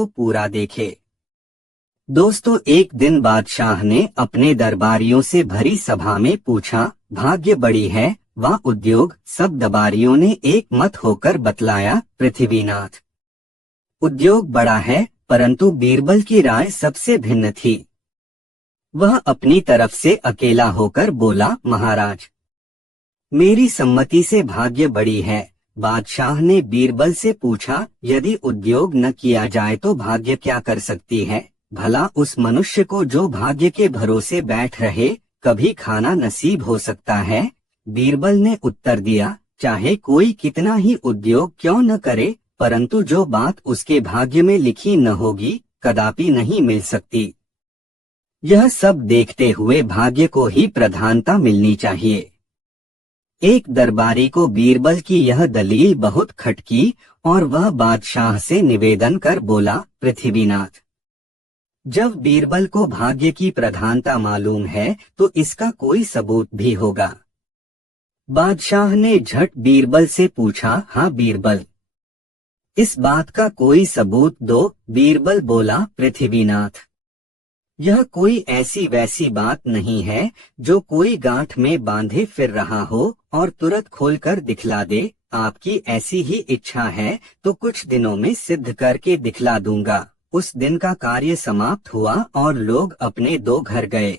को पूरा देखे। दोस्तों, एक दिन बादशाह ने अपने दरबारियों से भरी सभा में पूछा, भाग्य बड़ी है व उद्योग? सब दरबारियों ने एक मत होकर बतलाया, पृथ्वीनाथ। उद्योग बड़ा है, परंतु बीरबल की राय सबसे भिन्न थी। वह अपनी तरफ से अकेला होकर बोला, महाराज, मेरी सम्मति से भाग्य बड़ी है। बादशाह ने बीरबल से पूछा, यदि उद्योग न किया जाए तो भाग्य क्या कर सकती है? भला उस मनुष्य को जो भाग्य के भरोसे बैठ रहे, कभी खाना नसीब हो सकता है? बीरबल ने उत्तर दिया, चाहे कोई कितना ही उद्योग क्यों न करे, परंतु जो बात उसके भाग्य में लिखी न होगी, कदापि नहीं मिल सकती। यह सब देखते हुए भाग्य को ही प्रधानता मिलनी चाहिए। एक दरबारी को बीरबल की यह दलील बहुत खटकी और वह बादशाह से निवेदन कर बोला, पृथ्वीनाथ, जब बीरबल को भाग्य की प्रधानता मालूम है तो इसका कोई सबूत भी होगा। बादशाह ने झट बीरबल से पूछा, हाँ बीरबल, इस बात का कोई सबूत दो। बीरबल बोला, पृथ्वीनाथ, यह कोई ऐसी वैसी बात नहीं है जो कोई गांठ में बांधे फिर रहा हो और तुरंत खोलकर दिखला दे। आपकी ऐसी ही इच्छा है तो कुछ दिनों में सिद्ध करके दिखला दूंगा। उस दिन का कार्य समाप्त हुआ और लोग अपने दो घर गए।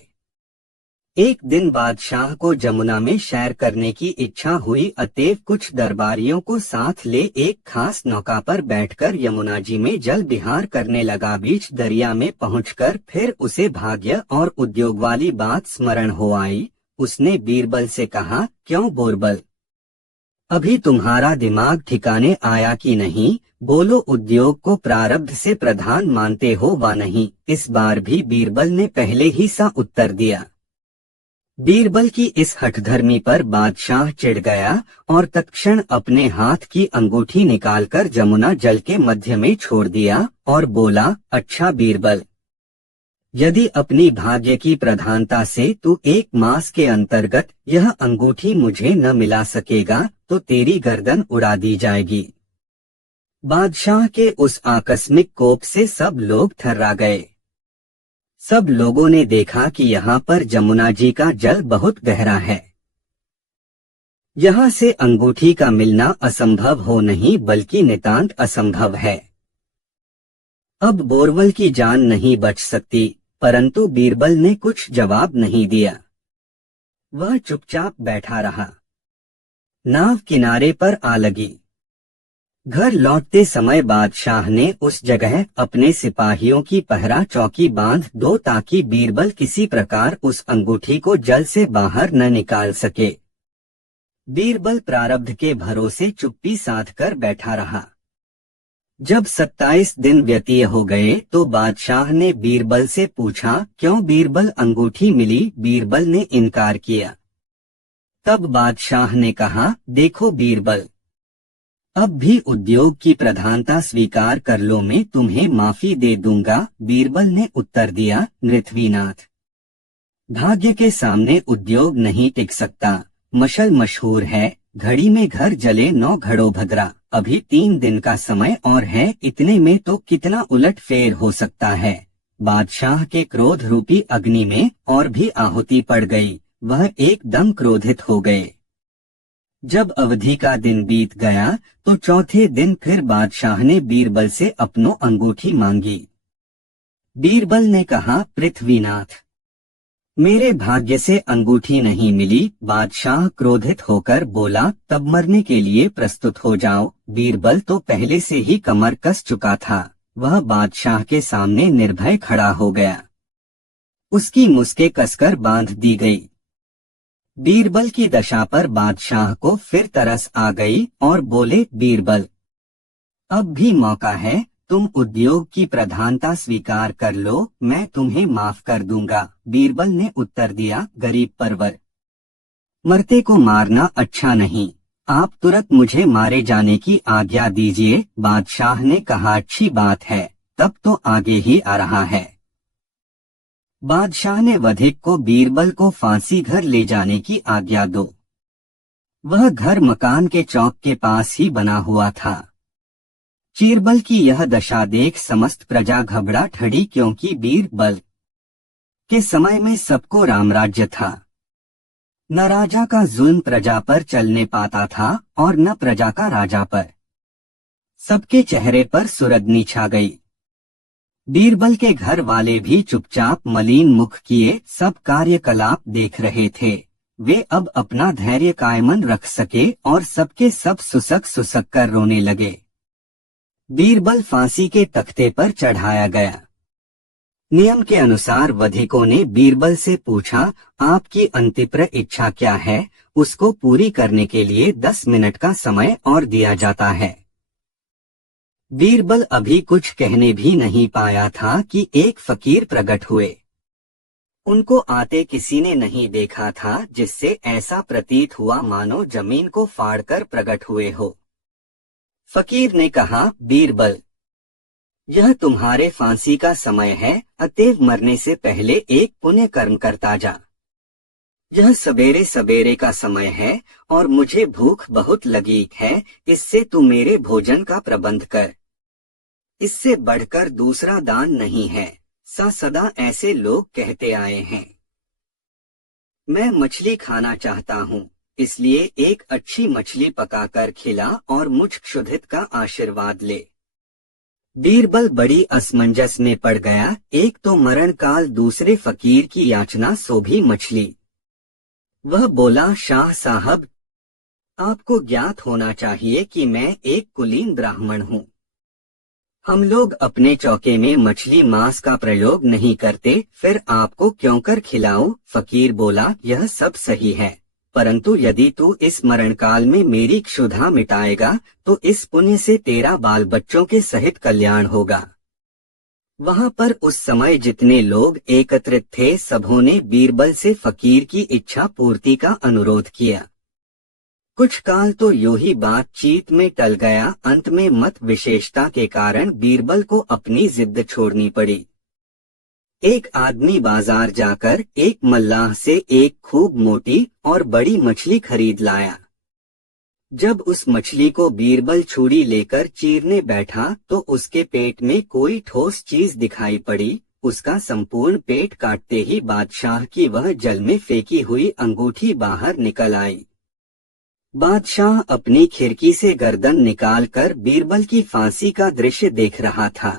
एक दिन बादशाह को जमुना में सैर करने की इच्छा हुई, अतएव कुछ दरबारियों को साथ ले एक खास नौका पर बैठकर यमुना जी में जल विहार करने लगा। बीच दरिया में पहुंचकर फिर उसे भाग्य और उद्योग वाली बात स्मरण हो आई। उसने बीरबल से कहा, क्यों बोरबल, अभी तुम्हारा दिमाग ठिकाने आया कि नहीं? बोलो, उद्योग को प्रारब्ध से प्रधान मानते हो वा नहीं? इस बार भी बीरबल ने पहले ही सा उत्तर दिया। बीरबल की इस हठधर्मी पर बादशाह चिढ़ गया और तत्क्षण अपने हाथ की अंगूठी निकालकर जमुना जल के मध्य में छोड़ दिया और बोला, अच्छा बीरबल, यदि अपनी भाग्य की प्रधानता से तू 1 मास के अंतर्गत यह अंगूठी मुझे न मिला सकेगा तो तेरी गर्दन उड़ा दी जाएगी। बादशाह के उस आकस्मिक कोप से सब लोग थर्रा गए। सब लोगों ने देखा कि यहाँ पर जमुना जी का जल बहुत गहरा है। यहाँ से अंगूठी का मिलना असंभव हो नहीं बल्कि नितांत असंभव है। अब बोरबल की जान नहीं बच सकती, परंतु बीरबल ने कुछ जवाब नहीं दिया। वह चुपचाप बैठा रहा। नाव किनारे पर आ लगी। घर लौटते समय बादशाह ने उस जगह अपने सिपाहियों की पहरा चौकी बांध दो ताकि बीरबल किसी प्रकार उस अंगूठी को जल से बाहर न निकाल सके। बीरबल प्रारब्ध के भरोसे चुप्पी साध कर बैठा रहा। जब 27 दिन व्यतीत हो गए तो बादशाह ने बीरबल से पूछा, क्यों बीरबल, अंगूठी मिली? बीरबल ने इनकार किया। तब बादशाह ने कहा, देखो बीरबल, अब भी उद्योग की प्रधानता स्वीकार कर लो, मैं तुम्हें माफी दे दूंगा। बीरबल ने उत्तर दिया, पृथ्वीनाथ, भाग्य के सामने उद्योग नहीं टिक सकता। मशल मशहूर है, घड़ी में घर जले 9 घड़ों भद्रा। अभी 3 दिन का समय और है, इतने में तो कितना उलट फेर हो सकता है। बादशाह के क्रोध रूपी अग्नि में और भी आहुति पड़ गई। वह एकदम क्रोधित हो गए। जब अवधि का दिन बीत गया तो चौथे दिन फिर बादशाह ने बीरबल से अपनो अंगूठी मांगी। बीरबल ने कहा, पृथ्वीनाथ, मेरे भाग्य से अंगूठी नहीं मिली। बादशाह क्रोधित होकर बोला, तब मरने के लिए प्रस्तुत हो जाओ। बीरबल तो पहले से ही कमर कस चुका था। वह बादशाह के सामने निर्भय खड़ा हो गया। उसकी मुस्के कसकर बांध दी गई। बीरबल की दशा पर बादशाह को फिर तरस आ गई और बोले, बीरबल, अब भी मौका है, तुम उद्योग की प्रधानता स्वीकार कर लो, मैं तुम्हें माफ कर दूंगा। बीरबल ने उत्तर दिया, गरीब परवर, मरते को मारना अच्छा नहीं, आप तुरंत मुझे मारे जाने की आज्ञा दीजिए। बादशाह ने कहा, अच्छी बात है, तब तो आगे ही आ रहा है। बादशाह ने वधिक को बीरबल को फांसी घर ले जाने की आज्ञा दो। वह घर मकान के चौक के पास ही बना हुआ था। चीरबल की यह दशा देख समस्त प्रजा घबरा ठड़ी, क्योंकि बीरबल के समय में सबको रामराज्य था। न राजा का जुल्म प्रजा पर चलने पाता था और न प्रजा का राजा पर। सबके चेहरे पर सुरदनी छा गई। बीरबल के घर वाले भी चुपचाप मलिन मुख किए सब कार्यकलाप देख रहे थे। वे अब अपना धैर्य कायमन रख सके और सबके सब सुसक सुसक कर रोने लगे। बीरबल फांसी के तख्ते पर चढ़ाया गया। नियम के अनुसार वधिकों ने बीरबल से पूछा, आपकी अंतिप्र इच्छा क्या है? उसको पूरी करने के लिए 10 मिनट का समय और दिया जाता है। बीरबल अभी कुछ कहने भी नहीं पाया था कि एक फकीर प्रकट हुए। उनको आते किसी ने नहीं देखा था, जिससे ऐसा प्रतीत हुआ मानो जमीन को फाड़कर प्रकट हुए हो। फकीर ने कहा, बीरबल, यह तुम्हारे फांसी का समय है, अतएव मरने से पहले एक पुण्य कर्म करता जा। यह सवेरे सवेरे का समय है और मुझे भूख बहुत लगी है, इससे तू मेरे भोजन का प्रबंध कर। इससे बढ़कर दूसरा दान नहीं है। सदा ऐसे लोग कहते आए हैं। मैं मछली खाना चाहता हूँ, इसलिए एक अच्छी मछली पकाकर खिला और मुझ क्षुधित का आशीर्वाद ले। बीरबल बड़ी असमंजस में पड़ गया। एक तो मरण काल, दूसरे फकीर की याचना, सो भी मछली। वह बोला, शाह साहब, आपको ज्ञात होना चाहिए कि मैं एक कुलीन ब्राह्मण हूँ। हम लोग अपने चौके में मछली मांस का प्रयोग नहीं करते, फिर आपको क्यों कर खिलाऊं? फकीर बोला, यह सब सही है, परंतु यदि तू इस मरण काल में मेरी क्षुधा मिटाएगा तो इस पुण्य से तेरा बाल बच्चों के सहित कल्याण होगा। वहां पर उस समय जितने लोग एकत्रित थे, सबों ने बीरबल से फकीर की इच्छा पूर्ति का अनुरोध किया। कुछ काल तो यूं ही बातचीत में टल गया। अंत में मत विशेषता के कारण बीरबल को अपनी जिद छोड़नी पड़ी। एक आदमी बाजार जाकर एक मल्लाह से एक खूब मोटी और बड़ी मछली खरीद लाया। जब उस मछली को बीरबल छुरी लेकर चीरने बैठा तो उसके पेट में कोई ठोस चीज दिखाई पड़ी। उसका संपूर्ण पेट काटते ही बादशाह की वह जल में फेंकी हुई अंगूठी बाहर निकल आई। बादशाह अपनी खिड़की से गर्दन निकालकर बीरबल की फांसी का दृश्य देख रहा था।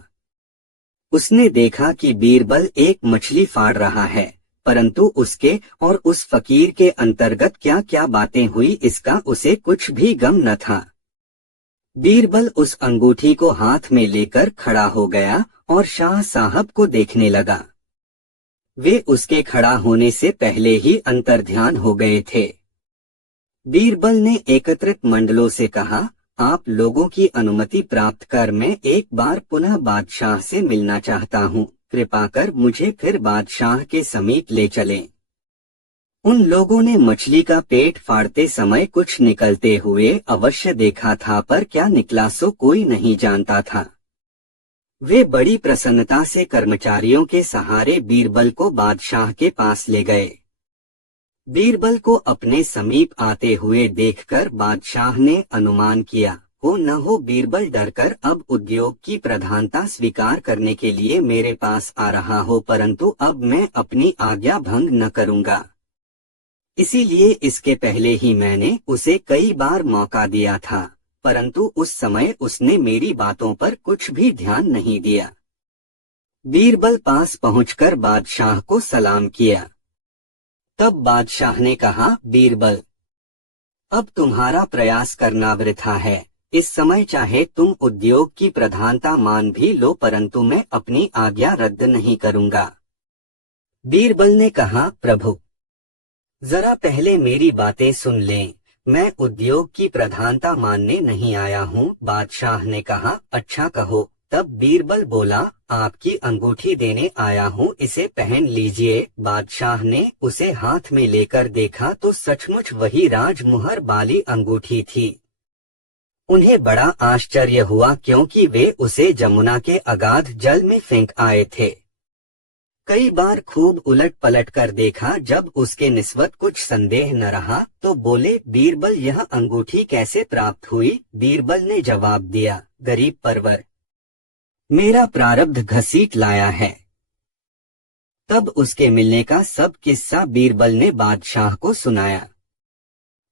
उसने देखा कि बीरबल एक मछली फाड़ रहा है, परंतु उसके और उस फकीर के अंतर्गत क्या क्या बातें हुई, इसका उसे कुछ भी गम न था। बीरबल उस अंगूठी को हाथ में लेकर खड़ा हो गया और शाह साहब को देखने लगा। वे उसके खड़ा होने से पहले ही अंतर्ध्यान हो गए थे। बीरबल ने एकत्रित मंडलों से कहा, आप लोगों की अनुमति प्राप्त कर मैं एक बार पुनः बादशाह से मिलना चाहता हूँ। कृपा कर मुझे फिर बादशाह के समीप ले चलें। उन लोगों ने मछली का पेट फाड़ते समय कुछ निकलते हुए अवश्य देखा था, पर क्या निकला सो कोई नहीं जानता था। वे बड़ी प्रसन्नता से कर्मचारियों के सहारे बीरबल को बादशाह के पास ले गए। बीरबल को अपने समीप आते हुए देखकर बादशाह ने अनुमान किया, हो न हो बीरबल डरकर अब उद्योग की प्रधानता स्वीकार करने के लिए मेरे पास आ रहा हो, परंतु अब मैं अपनी आज्ञा भंग न करूंगा। इसीलिए इसके पहले ही मैंने उसे कई बार मौका दिया था, परंतु उस समय उसने मेरी बातों पर कुछ भी ध्यान नहीं दिया। बीरबल पास पहुंचकर बादशाह को सलाम किया। तब बादशाह ने कहा, बीरबल, अब तुम्हारा प्रयास करना वृथा है। इस समय चाहे तुम उद्योग की प्रधानता मान भी लो, परंतु मैं अपनी आज्ञा रद्द नहीं करूंगा। बीरबल ने कहा, प्रभु, जरा पहले मेरी बातें सुन लें। मैं उद्योग की प्रधानता मानने नहीं आया हूँ। बादशाह ने कहा, अच्छा कहो। तब बीरबल बोला, आपकी अंगूठी देने आया हूँ, इसे पहन लीजिए। बादशाह ने उसे हाथ में लेकर देखा तो सचमुच वही राजमुहर वाली अंगूठी थी। उन्हें बड़ा आश्चर्य हुआ, क्योंकि वे उसे जमुना के अगाध जल में फेंक आए थे। कई बार खूब उलट पलट कर देखा। जब उसके निस्बत कुछ संदेह न रहा तो बोले, बीरबल यह अंगूठी कैसे प्राप्त हुई? बीरबल ने जवाब दिया, गरीब परवर, मेरा प्रारब्ध घसीट लाया है। तब उसके मिलने का सब किस्सा बीरबल ने बादशाह को सुनाया।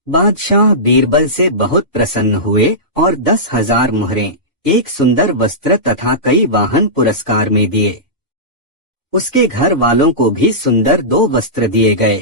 बादशाह बीरबल से बहुत प्रसन्न हुए और 10,000 मुहरें, एक सुंदर वस्त्र तथा कई वाहन पुरस्कार में दिए। उसके घर वालों को भी सुंदर 2 वस्त्र दिए गए।